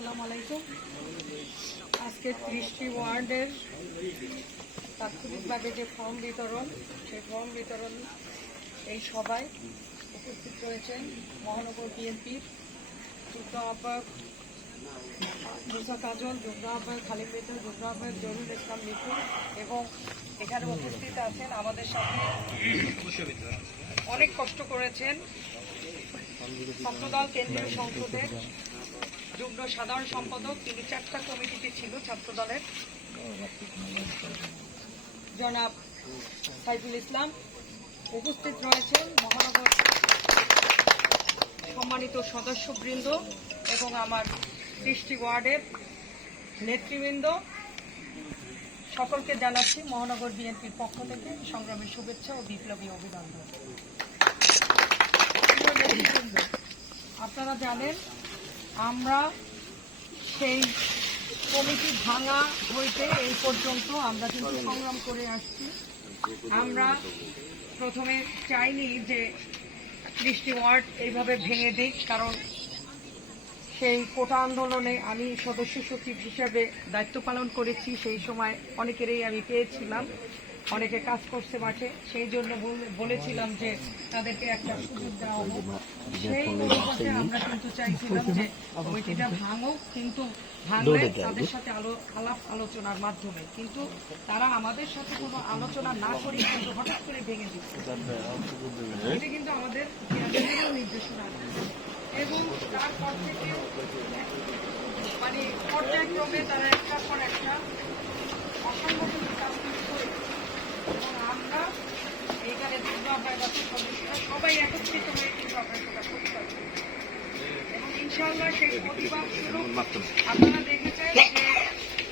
আসসালামু আলাইকুম। আজকে ত্রিশটি ওয়ার্ডের তাৎক্ষণিকভাবে যে ফর্ম বিতরণ সেই ফর্ম বিতরণ এই সভায় উপস্থিত রয়েছেন মহানগর বিএনপির যুগ্ম আহ্বায়ক মুসা কাজল যুগ্ম আহ্বায়ক খালিদ মিত্র যুগ্ম আহ্বায়ক জরুল ইসলাম মিঠু এবং এখানে উপস্থিত আছেন আমাদের সাথে অনেক কষ্ট করেছেন। ছাত্রদল কেন্দ্রীয় সংসদের যুগ্ম সাধারণ সম্পাদক তিনি চারটা কমিটিতে ছিল ছাত্রদলের। জনাব সাইফুল ইসলাম উপস্থিত রয়েছেন মহানগর সম্মানিত সদস্যবৃন্দ এবং আমার দৃষ্টি ওয়ার্ডের নেতৃবৃন্দ। সকলকে জানাচ্ছি মহানগর বিএনপির পক্ষ থেকে সংগ্রামী শুভেচ্ছা ও বিপ্লবী অভিনন্দন। আপনারা জানেন আমরা সেই কমিটি ভাঙা হইতে এই পর্যন্ত আমরা কিন্তু সংগ্রাম করে আসছি। আমরা প্রথমে চাইনি যে ত্রিশটি ওয়ার্ড এইভাবে ভেঙে দিক, কারণ সেই কোটা আন্দোলনে আমি সদস্য সচিব হিসাবে দায়িত্ব পালন করেছি। সেই সময় অনেকেরই আমি পেয়েছিলাম। অনেকে কাজ করছে মাঠে সেই জন্য বলেছিলাম যে তাদেরকে একটা সুযোগ দেওয়া হোক। সেই অনুপাতে আমরা কিন্তু চাইছিলাম যে কমিটিটা ভাঙুক কিন্তু ভাঙলে তাদের সাথে আলো আলাপ আলোচনার মাধ্যমে। কিন্তু তারা আমাদের সাথে কোনো আলোচনা না করে কিন্তু হঠাৎ করে ভেঙে দিচ্ছে। এটা কিন্তু আমাদের নির্দেশনা। এবং তারপর থেকে মানে পর্যায়ক্রমে তারা একটার পর একটা এবং আমরা এইখানে সবাই একত্রিত হয়ে কিন্তু আমরা সেটা প্রতিবাদ করি। এবং ইনশাআল্লাহ সেই প্রতিবাদ আপনারা দেখেছেন যে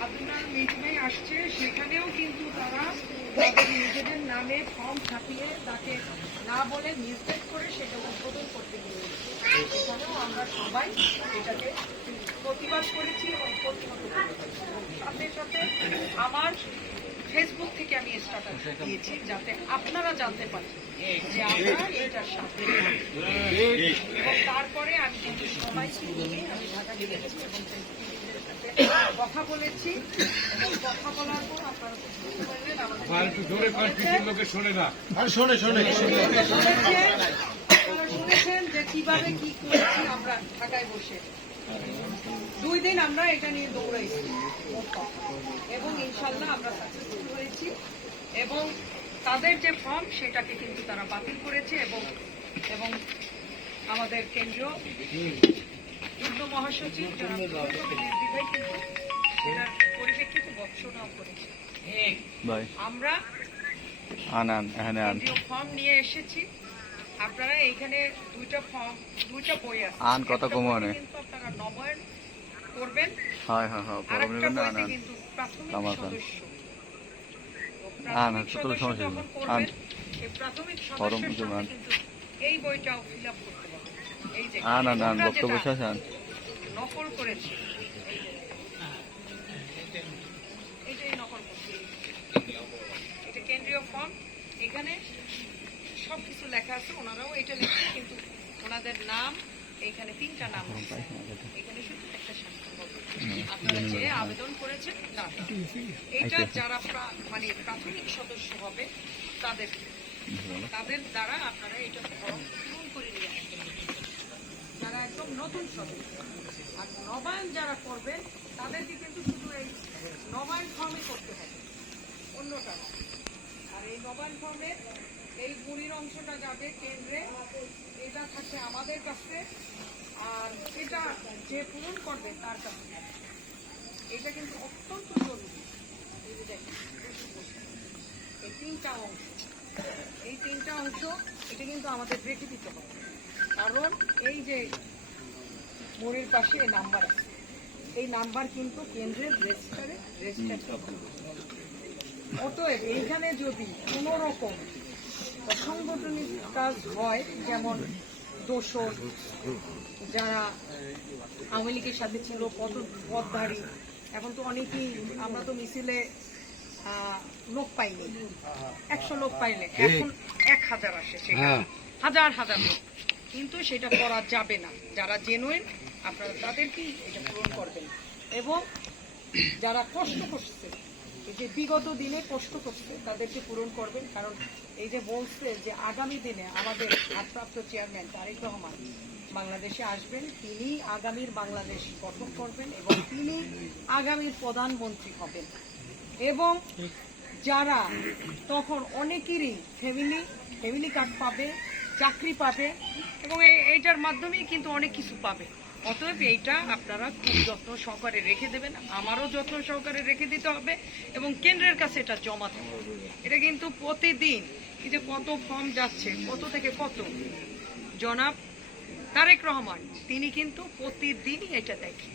আব্দুল্লাহ মিজমাই আসছে সেখানেও কিন্তু তারা নিজেদের নামে ফর্ম ছাপিয়ে তাকে না বলে মিসটেক করে সেটা উদ্বোধন করতে গিয়েছে সেখানেও আমরা সবাই এটাকে প্রতিবাদ করেছি এবং এবং সাথে সাথে আমার ফেসবুক থেকে আমি স্ট্যাটাস দিয়েছি যাতে আপনারা জানতে পারেন যে আমরা এটার সাথে এবং তারপরে আমি কিন্তু সবাইকে নিয়ে আমি ঢাকা কথা বলেছি এবং কথা বলার পর আপনারা বুঝতে পারলেন আমাদের শোনে না। শোনে শোনে। আপনারা শুনেছেন যে কীভাবে কি করেছি আমরা ঢাকায় বসে। দুই দিন আমরা এটা নিয়ে দৌড়াইছি। এবং ইনশাল্লাহ আমরা সাকসেসফুল হয়েছি। এবং তাদের যে ফর্ম সেটাকে কিন্তু তারা বাতিল করেছে এবং এবং আমাদের কেন্দ্রীয় যুগ্ম মহাসচিব সেটার পরিপ্রেক্ষিতে বৎসনাও করেছে। আমরা ফর্ম নিয়ে এসেছি। আপনারা এইখানে দুইটা ফর্ম দুইটা বই আছে। আন কত একটা কমে বইতে আপনারা নবায়ন করবেন হয় হয় হয় পরম নেবেন না আন কিন্তু প্রাথমিক সদস্য। আন, ছোট সমস্যা। আন। এই প্রাথমিক। কিন্তু এই বইটাও ফিল আপ করতে হবে। এই যে আন আন আন বক্তব্য শেষ আন। নকল করেছি এই যে নকল করছি এটা কেন্দ্রীয় ফর্ম এখানে সব কিছু লেখা আছে ওনারাও এটা লেখে কিন্তু ওনাদের নাম এইখানে তিনটা নাম আছে এখানে শুধু একটা স্বাক্ষর আপনারা যে আবেদন করেছেন তার এটা যারা মানে প্রাথমিক সদস্য হবে তাদের তাদের দ্বারা আপনারা এটা ফর্ম পূরণ করে নিয়ে আসবেন যারা একদম নতুন সদস্য আর নবায়ন যারা করবেন তাদেরকে কিন্তু শুধু এই নবায়ন ফর্মে করতে হবে। অন্যটা আর এই নবায়ন ফর্মে এই বুড়ির অংশটা যাবে কেন্দ্রে। এটা থাকছে আমাদের কাছে। আর এটা যে পূরণ করবে তার কাছে এটা কিন্তু অত্যন্ত জরুরি। এই তিনটা অংশ। এই তিনটা অংশ এটা কিন্তু আমাদের রেখে দিতে হবে। কারণ এই যে মোড়ের পাশে এই নাম্বার আছে। এই নাম্বার কিন্তু কেন্দ্রের রেজিস্টারে রেজিস্টার অতএব এইখানে যদি কোনো রকম অসাংগঠনিক কাজ হয় যেমন দোষর যারা আওয়ামী লীগের সাথে ছিল পদ পদধারী এখন তো অনেকেই আমরা তো মিছিলে লোক পাইনি। একশো লোক পাইলে এখন এক হাজার আসে সেখানে। হাজার হাজার লোক। কিন্তু সেটা করা যাবে না। যারা জেনুইন আপনারা তাদেরকেই এটা পূরণ করবেন। এবং যারা কষ্ট করছে এই যে বিগত দিনে কষ্ট করছে, তাদেরকে পূরণ করবেন, কারণ এই যে বলছে যে আগামী দিনে আমাদের ভারপ্রাপ্ত চেয়ারম্যান তারেক রহমান বাংলাদেশে আসবেন, তিনি আগামীর বাংলাদেশ গঠন করবেন এবং তিনি আগামীর প্রধানমন্ত্রী হবেন। এবং যারা তখন অনেকেরই ফ্যামিলি ফ্যামিলি কার্ড পাবে চাকরি পাবে এবং এইটার মাধ্যমেই কিন্তু অনেক কিছু পাবে। অতএব এইটা আপনারা খুব যত্ন সহকারে রেখে দেবেন। আমারও যত্ন সহকারে রেখে দিতে হবে এবং কেন্দ্রের কাছে এটা জমা থাকবে। এটা কিন্তু প্রতিদিন এই যে কত ফর্ম যাচ্ছে, কত থেকে কত? জনাব তারেক রহমান, তিনি কিন্তু প্রতিদিনই এটা দেখেন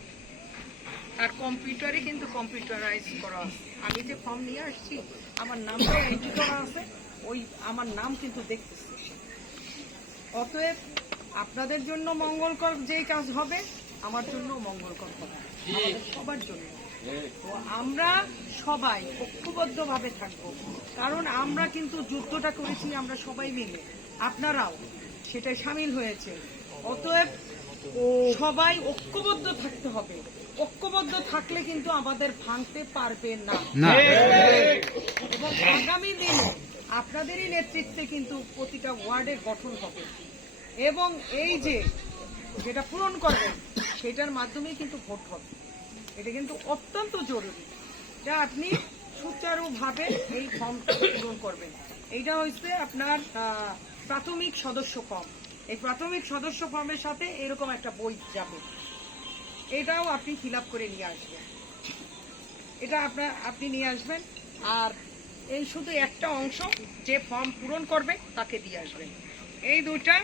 আর কম্পিউটারে কিন্তু কম্পিউটারাইজ করা আছে। আমি যে ফর্ম নিয়ে আসছি, আমার নামটা এন্ট্রি করা আছে, ওই আমার নাম কিন্তু দেখতেছি। অতএব আপনাদের জন্য মঙ্গলকর যেই কাজ হবে আমার জন্য মঙ্গলকর হবে। সবার জন্য। তো আমরা সবাই ঐক্যবদ্ধভাবে থাকব। কারণ আমরা কিন্তু যুদ্ধটা করেছি আমরা সবাই মিলে। আপনারাও সেটাই সামিল হয়েছে। অতএব সবাই ঐক্যবদ্ধ থাকতে হবে। ঐক্যবদ্ধ থাকলে কিন্তু আমাদের ভাঙতে পারবে না। এবং আগামী দিনে আপনাদেরই নেতৃত্বে কিন্তু প্রতিটা ওয়ার্ডের গঠন হবে। এবং এই যে যেটা পূরণ করবেন সেটার মাধ্যমেই কিন্তু ভোট হবে। এটা কিন্তু অত্যন্ত জরুরি যা আপনি সুচারুভাবে এই ফর্মটা পূরণ করবেন। এইটা হচ্ছে আপনার প্রাথমিক সদস্য ফর্ম। এই প্রাথমিক সদস্য ফর্মের সাথে এরকম একটা বই যাবে। এটাও আপনি ফিল করে নিয়ে আসবেন। এটা আপনার, আপনি নিয়ে আসবেন। আর এই শুধু একটা অংশ যে ফর্ম পূরণ করবে, তাকে দিয়ে আসবেন এই দুইটা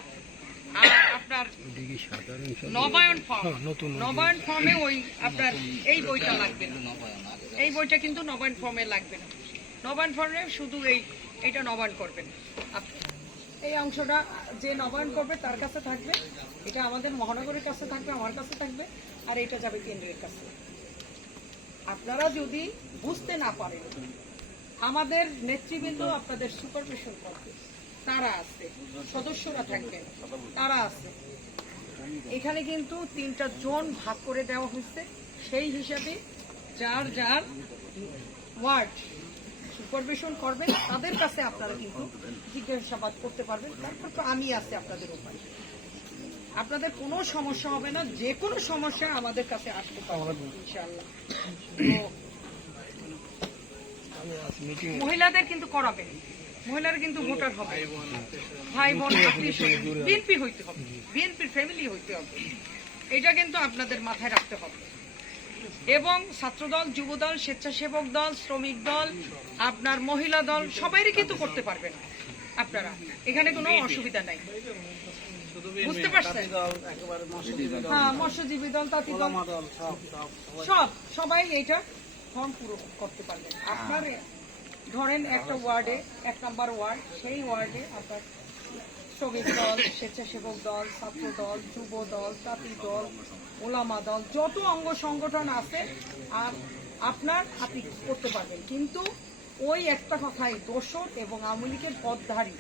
তার কাছে থাকবে। এটা আমাদের মহানগরের কাছে থাকবে, আমার কাছে থাকবে, আর এটা যাবে কেন্দ্রের কাছে। আপনারা যদি বুঝতে না পারেন আমাদের নেতৃবৃন্দ আপনাদের সুপারভিশন করবে তারা আছে, সদস্যরা থাকবেন তারা আছে। এখানে কিন্তু তিনটা জোন ভাগ করে দেওয়া হয়েছে। সেই হিসাবে যার যার ওয়ার্ড সুপারভিশন করবেন, তাদের কাছে আপনারা কিন্তু জিজ্ঞাসাবাদ করতে পারবেন। তারপর তো আমি আছি আপনাদের উপরে আপনাদের কোনো সমস্যা হবে না, যে কোনো সমস্যা আমাদের কাছে আসতে পারবে, ইনশাআল্লাহ। তো মহিলাদের কিন্তু করাবেন মহিলারা কিন্তু ভোটার হবে। ভাই বোন বিএনপি হইতে হবে। বিএনপির ফ্যামিলি হইতে হবে। এটা কিন্তু আপনাদের মাথায় রাখতে হবে। এবং ছাত্রদল যুবদল স্বেচ্ছাসেবক দল শ্রমিক দল আপনার মহিলা দল সবাইরই কিন্তু করতে পারবেন আপনারা। এখানে কোনো অসুবিধা নাই। বুঝতে পারছেন? হ্যাঁ মৎস্যজীবী দল তাঁতি দল সব সবাই এইটা ফর্ম পুরো করতে পারবেন। আপনার ধরেন একটা ওয়ার্ডে এক নাম্বার ওয়ার্ড সেই ওয়ার্ডে আপনার শ্রমিক দল, স্বেচ্ছাসেবক দল, ছাত্র দল, যুব দল তাঁতি দল, ওলামা দল, যত অঙ্গ সংগঠন আছে, আর আপনার আপনি করতে পারবেন। কিন্তু ওই একটা কথাই, দোষর এবং আওয়ামী লীগের পদধারী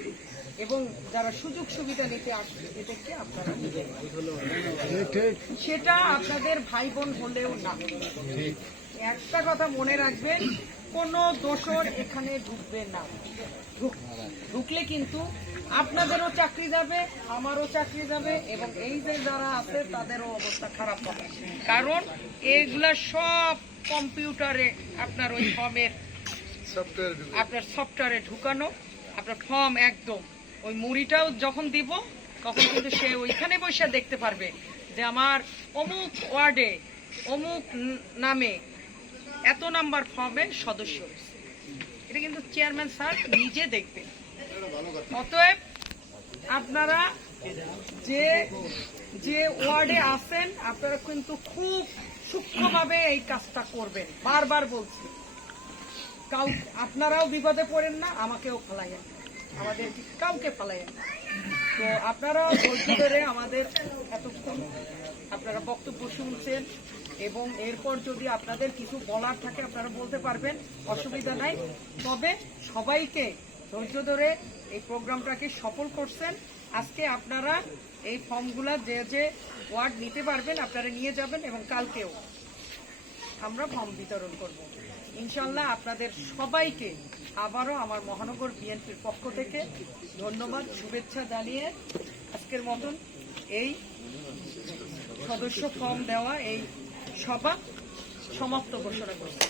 এবং যারা সুযোগ সুবিধা নিতে আসবে, এদেরকে আপনারা সেটা আপনাদের ভাই বোন হলেও না। একটা কথা মনে রাখবেন কোন দোষর এখানে ঢুকবে না। ঢুক- ঢুকলে কিন্তু আপনাদেরও চাকরি যাবে আমারও চাকরি যাবে এবং এই যে যারা আছে তাদেরও অবস্থা খারাপ হবে। কারণ এগুলা সব কম্পিউটারে আপনার ওই ফর্মের আপনার সফটওয়্যারে ঢুকানো আপনার ফর্ম একদম। ওই মুড়িটাও যখন দিব তখন কিন্তু সে ওইখানে বসে দেখতে পারবে যে আমার অমুক ওয়ার্ডে অমুক নামে এত নাম্বার ফর্মে সদস্য। এটা কিন্তু চেয়ারম্যান স্যার নিজে দেখবেন অতএব আপনারা যে যে ওয়ার্ডে আছেন, আপনারা কিন্তু খুব সূক্ষ্মভাবে এই কাজটা করবেন বারবার বলছি, কাউ, আপনারাও বিপদে পড়েন না, আমাকেও ফেলাইয়েন আমাদের কাউকে ফেলাইয়েন না। তো আপনারা ধৈর্য ধরে আমাদের এতক্ষণ আপনারা বক্তব্য শুনছেন এবং এরপর যদি আপনাদের কিছু বলার থাকে আপনারা বলতে পারবেন, অসুবিধা নাই। তবে সবাইকে ধৈর্য ধরে এই প্রোগ্রামটাকে সফল করছেন। আজকে আপনারা এই ফর্মগুলা যে যে ওয়ার্ড নিতে পারবেন, আপনারা নিয়ে যাবেন এবং কালকেও আমরা ফর্ম বিতরণ করব। ইনশাল্লাহ আপনাদের সবাইকে আবারও আমার মহানগর বিএনপির পক্ষ থেকে ধন্যবাদ, শুভেচ্ছা জানিয়ে আজকের মতন এই সদস্য ফর্ম দেওয়া, এই সভা সমাপ্ত ঘোষণা করছি